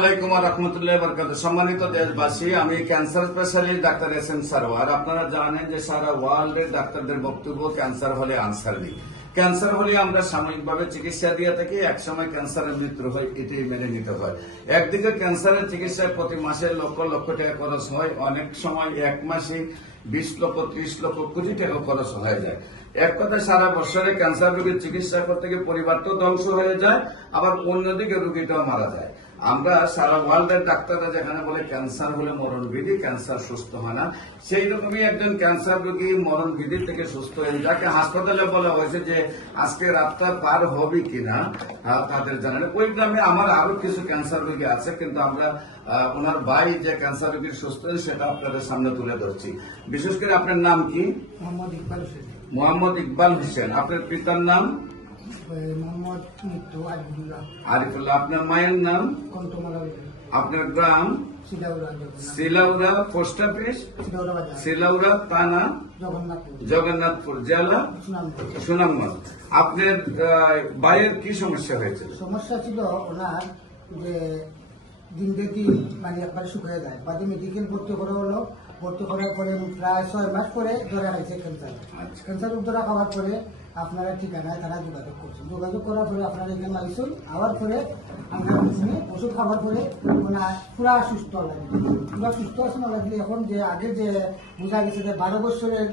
আলাইকুম ওয়া রাহমাতুল্লাহি ওয়া বারাকাতুহু। সম্মানিত দেশবাসী, আমি cancer specialist doctor SM. Sarwar. আপনারা জানেন যে সারা ওয়ার্ল্ডের ডাক্তারদের বক্তব্য ক্যান্সার হলে আনসার নেই। ক্যান্সার হলে আমরা সাময়িকভাবে চিকিৎসা দিয়ে থাকি, একসময় ক্যান্সারের মৃত্যু হয়, এটাই মেনে নিতে হয়। একদিকে ক্যান্সারের চিকিৎসায় প্রতি মাসে লক্ষ লক্ষ টাকা খরচ হয়, অনেক সময় এক মাসে 20 লক্ষ 30 লক্ষ কোটি টাকা খরচ হয়ে যায়। এক কথায় সারা বছরে ক্যান্সার রোগীর চিকিৎসা করতে গিয়ে পরিবার তো ধ্বংস হয়ে যায়, আবার অন্যদিকে রোগীটাও মারা যায়। আমরা সারা ওয়ার্ল্ডের ডাক্তাররা যেখানে বলে ক্যান্সার হলে মরণ বিধি, ক্যান্সার সুস্থ হয় না, সেই রকমই একজন ক্যান্সার রোগী মরণ বিধি থেকে সুস্থ হয়ে যাকে হাসপাতালে বলা হয়েছে যে আজকে রাতটা পার হবে কিনা তাদের জানেন। ওই গ্রামে আমার আরো কিছু ক্যান্সার রোগী আছে, কিন্তু আমরা ওনার ভাই যে ক্যান্সার রোগীর সুস্থ হয়েছে সেটা আপনাদের সামনে তুলে ধরছি। বিশেষ করে আপনার নাম কি? মোহাম্মদ ইকবাল হোসেন। মোহাম্মদ ইকবাল হোসেন। আপনার পিতার নাম? মোহাম্মদ মৃত্যু আরিফুল্লাহ। আরিফুল্লাহ। আপনার মায়ের নাম? কন্টমালা। আপনার গ্রাম? সিলাউড়া। Post office? সিলাউড়া থানা জগন্নাথপুর, জেলা সুনামগঞ্জ। আপনার ভাইয়ের কি সমস্যা হয়েছিল? সমস্যা ছিল ওনার যে দিন দিন মানে একবার শুকিয়ে যায়, বাদে মেডিকেল ভর্তি করা হলো। ভর্তি করার পরে প্রায় 6 মাস পরে ধরা হয়েছে ক্যান্সার। ক্যান্সার ধরা খাওয়ার পরে আপনারা ঠিকানায় তারা যোগাযোগ করছেন। যোগাযোগ করার পরে আপনারা এখানে আসুন, আবার পরে আমরা ওষুধ খাওয়ার পরে ওনার পুরা সুস্থ লাগে। পুরা সুস্থ আছে না লাগলে এখন যে আগে যে বোঝা গেছে যে 12 বছরের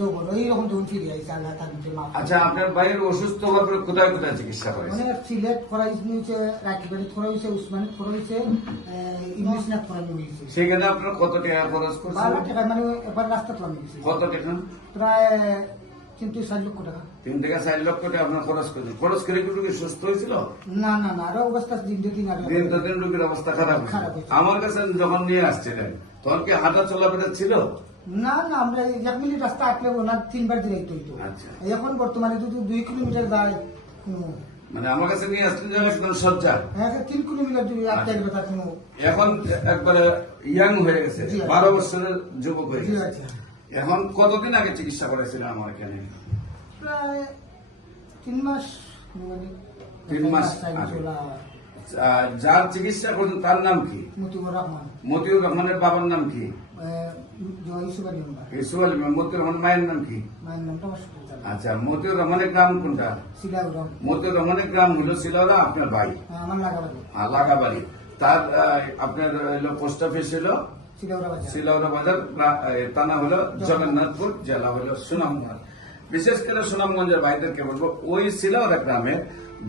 যৌবন এইরকম যৌন ফিরে আইসে আল্লাহ তার নিচে মাফ। আচ্ছা, আপনার ভাইয়ের অসুস্থ হওয়ার পরে কোথায় কোথায় চিকিৎসা করেছে? মানে সিলেট করা হয়েছে, রাকিবাড়ি করা হয়েছে, উসমানিত করা হয়েছে, ইংলিশনাথ করানো হয়েছে। সেখানে আপনার কত টাকা খরচ করছে? 12 টাকা। মানে এবার রাস্তা তোলা গেছে। কত টাকা? প্রায় 3-4 লক্ষ টাকা। 3 থেকে 4 লক্ষ টাকা আপনার খরচ করছেন। খরচ করে কি রোগী সুস্থ হয়েছিল? না না না, আরো অবস্থা দিন দিন রোগীর অবস্থা খারাপ হয়েছে। আমার কাছে যখন নিয়ে আসছিলেন তখন কি হাঁটা চলাফেরা ছিল? না না, আমরা 1 মিনিট রাস্তা আটলে ওনার 3 বার দিরাইতে হইতো। আচ্ছা। এখন বর্তমানে যদি 2 কিলোমিটার যায় মানে আমার কাছে নিয়ে আসলেন যখন সজ্জা 3 কিলোমিটার যদি আটকে গেলে তার কোনো। এখন একবারে ইয়াং হয়ে গেছে, 12 বছরের যুবক হয়ে গেছে। এখন কতদিন আগে চিকিৎসা করেছিলেন আমার এখানে? প্রায় 3 মাস। 3 মাস আগে। যার চিকিৎসা করছেন তার নাম কি? মতিউর রহমান। মতিউর রহমানের বাবার নাম কি? ইসুফ আলী। ইসুফ আলী। মতিউর রহমান মায়ের নাম কি? মায়ের নামটা। আচ্ছা, মতিউর রহমানের গ্রাম কোনটা? সিলাউড়া। মতিউর রহমানের গ্রাম হলো সিলাউড়া। আপনার ভাই? আমার লাগাবাড়ি। লাগাবাড়ি। তার আপনার পোস্ট অফিস হলো সিলাউড়া বাজার, থানা হলো জগন্নাথপুর, জেলা হলো সুনামগঞ্জ। বিশেষ করে সুনামগঞ্জের ভাইদেরকে বলবো, ওই সিলাউড়া গ্রামে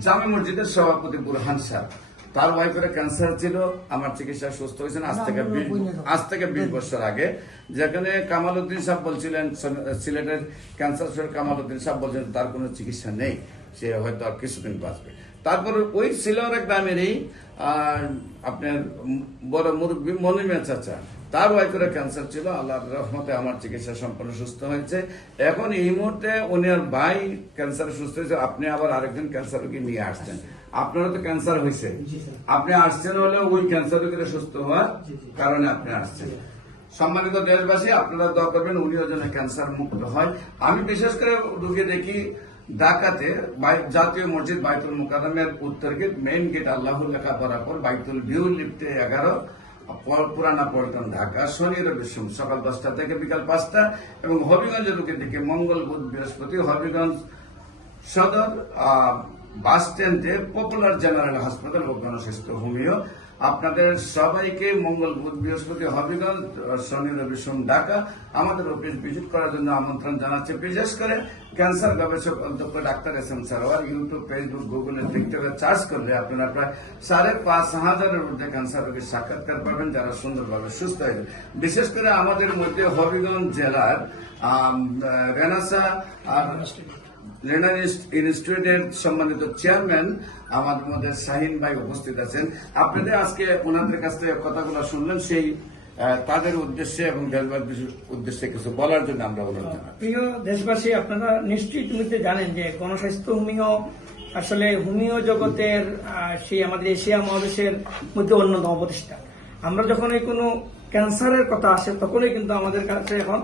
জামে মসজিদের সভাপতি বুরহান সাহেব, তার ওয়াইফের ক্যান্সার ছিল। আমার চিকিৎসা সুস্থ হয়েছেন আজ থেকে 20 বছর আগে। যেখানে কামাল উদ্দিন সাহেব বলছিলেন, সিলেটের ক্যান্সার কামাল উদ্দিন সাহেব বলছেন তার কোনো চিকিৎসা নেই, সে হয়তো আর কিছুদিন বাঁচবে। তারপরে ওই সিলাউড়া গ্রামেরই আপনার বড় মুরব্বী মনিমিয়া চাচা, তার ওয়াইফের ক্যান্সার ছিল। আল্লাহর রহমতে আমার চিকিৎসা সম্পূর্ণ সুস্থ হয়েছে। এখন এই মুহূর্তে উনার ভাই ক্যান্সার সুস্থ হয়েছে। আপনি আবার আরেকজন ক্যান্সার রোগী নিয়ে আসছেন। আপনারও তো ক্যান্সার হয়েছে, আপনি আসছেন হলে ওই ক্যান্সার রোগীরা সুস্থ হওয়ার কারণে আপনি আসছেন। সম্মানিত দেশবাসী, আপনারা দোয়া করবেন উনিও যেন ক্যান্সার মুক্ত হয়। আমি বিশেষ করে রোগী দেখি ঢাকাতে জাতীয় মসজিদ বাইতুল মুকাররমের উত্তর গেট, মেইন গেট আল্লাহ লেখা করার পর বাইতুল ভিউ লিফটে 11, পুরানা পল্টন, ঢাকা। শনি রবি সোম সকাল 10টা থেকে বিকাল 5টা। এবং হবিগঞ্জের রোগীর দিকে মঙ্গল বুধ বৃহস্পতি হবিগঞ্জ সদর বাস স্ট্যান্ডে পপুলার জেনারেল হাসপাতাল ও গণস্বাস্থ্য হোমিও। আপনাদের সবাইকে মঙ্গল বুধ বৃহস্পতি হবিগঞ্জ, শনি রবি সোম ঢাকা আমাদের অফিস ভিজিট করার জন্য আমন্ত্রণ জানাচ্ছি। বিশেষ করে ক্যান্সার গবেষক অধ্যক্ষ doctor SM. Sarwar YouTube, Facebook, গুগলে, টিকটকে সার্চ করলে আপনারা প্রায় 5,500-এর ঊর্ধ্বে ক্যান্সার রোগীর সাক্ষাৎকার পাবেন যারা সুন্দরভাবে সুস্থ হয়েছে। বিশেষ করে আমাদের মধ্যে হবিগঞ্জ জেলার রেনাসা আর লেনারিস্ট ইনস্টিটিউটের সম্মানিত চেয়ারম্যান আমাদের মধ্যে শাহিন ভাই উপস্থিত আছেন। আপনাদের আজকে ওনাদের কাছ থেকে কথাগুলো শুনলেন, সেই তাদের উদ্দেশ্যে এবং দেশবাসীর উদ্দেশ্যে কিছু বলার জন্য আমরা অনুরোধ জানাই। প্রিয় দেশবাসী, আপনারা নিশ্চয়ই ইতিমধ্যে জানেন যে গণস্বাস্থ্য হোমিও আসলে হোমিও জগতের সেই আমাদের এশিয়া মহাদেশের মধ্যে অন্যতম প্রতিষ্ঠান। আমরা যখন কোনো ক্যান্সারের কথা আসে তখনই কিন্তু আমাদের কাছে এখন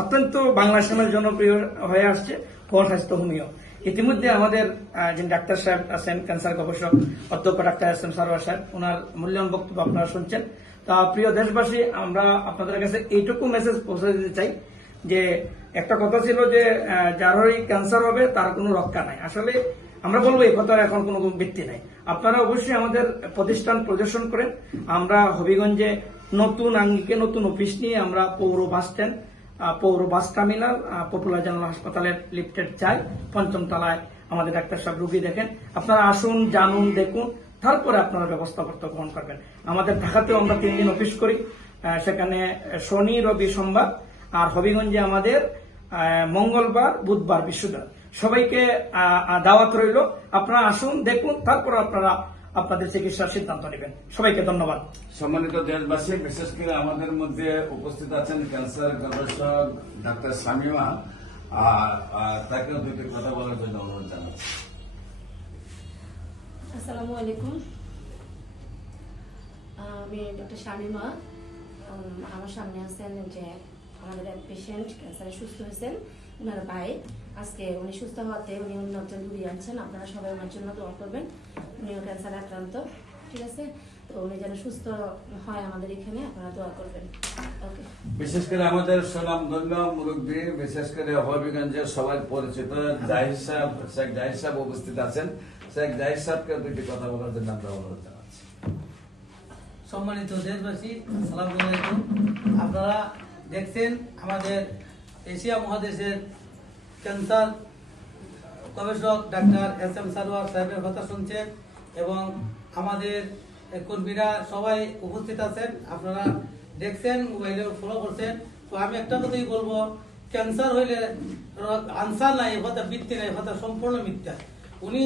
অত্যন্ত বাংলাদেশের জনপ্রিয় হয়ে আসছে গণস্বাস্থ্য হোমিও। ইতিমধ্যে আমাদের যিনি ডাক্তার সাহেব আছেন, ক্যান্সার গবেষক অধ্যক্ষ ডাক্তার এস.এম. সারোয়ার সাহেব, ওনার মূল্যায়ন বক্তব্য আপনারা শুনছেন। তা প্রিয় দেশবাসী, আমরা আপনাদের কাছে এইটুকু মেসেজ পৌঁছে দিতে চাই যে একটা কথা ছিল যে যারই ক্যান্সার হবে তার কোনো রক্ষা নাই। আসলে আমরা বলবো এই কথার এখন কোনো ভিত্তি নাই। আপনারা অবশ্যই আমাদের প্রতিষ্ঠান পরিদর্শন করেন। আমরা হবিগঞ্জে নতুন আঙ্গিকে নতুন অফিস নিয়ে আমরা পৌর বাস স্ট্যান্ড, পৌর বাস টার্মিনাল, পপুলার জেনারেল হাসপাতালের লিফটের 4 5ম তলায় আমাদের ডাক্তার সাহেব রুগী দেখেন। আপনারা আসুন, জানুন, দেখুন, তারপরে আপনারা ব্যবস্থাপত্র গ্রহণ করবেন। আমাদের ঢাকাতেও আমরা 3 দিন অফিস করি, সেখানে শনি, রবি, সোমবার, আর হবিগঞ্জে আমাদের মঙ্গলবার, বুধবার, বৃহস্পতিবার। সবাইকে দাওয়াত রইল, আপনারা আসুন, দেখুন, তারপর আপনারা আপনাদের চিকিৎসার সিদ্ধান্ত নেবেন। সবাইকে ধন্যবাদ। সম্মানিত দেশবাসী, বিশেষ করে আমাদের মধ্যে উপস্থিত আছেন ক্যান্সার গবেষক ডাক্তার শামিমা, তাকেও দুটি কথা বলার জন্য অনুরোধ জানাচ্ছি। আসসালামু আলাইকুম, আমি ডক্টর শামিমা। আমার সামনে আছেন যে আমাদের এক পেশেন্ট ক্যান্সারে সুস্থ হয়েছেন, ওনার ভাই। আজকে উনি সুস্থ হওয়াতে উনি অন্য একজন রুগী আনছেন। আপনারা সবাই ওনার জন্য দোয়া করবেন। উনিও ক্যান্সারে আক্রান্ত, ঠিক আছে? তো উনি যেন সুস্থ হয় আমাদের এখানে, আপনারা দোয়া করবেন। ওকে। বিশেষ করে আমাদের সুনামধন্য মুরব্বী, বিশেষ করে হবিগঞ্জের সবাই পরিচিত জাহির সাহেব, শেখ জাহির সাহেব উপস্থিত আছেন। শেখ জাহির সাহেবকে দুটি কথা বলার জন্য আমরা অনুরোধ জানাচ্ছি। সম্মানিত দেশবাসী, আসসালামু আলাইকুম। আপনারা দেখছেন আমাদের এশিয়া মহাদেশের ক্যান্সার গবেষক ডাক্তার এস.এম. সারোয়ার সাহেবের কথা শুনছেন এবং আমাদের কর্মীরা সবাই উপস্থিত আছেন। আপনারা দেখছেন, মোবাইলে ফলো করছেন। তো আমি একটা কথাই বলবো, ক্যান্সার হইলে আনসার নাই, এ কথা ভিত্তি নাই, এ কথা সম্পূর্ণ মিথ্যা। উনি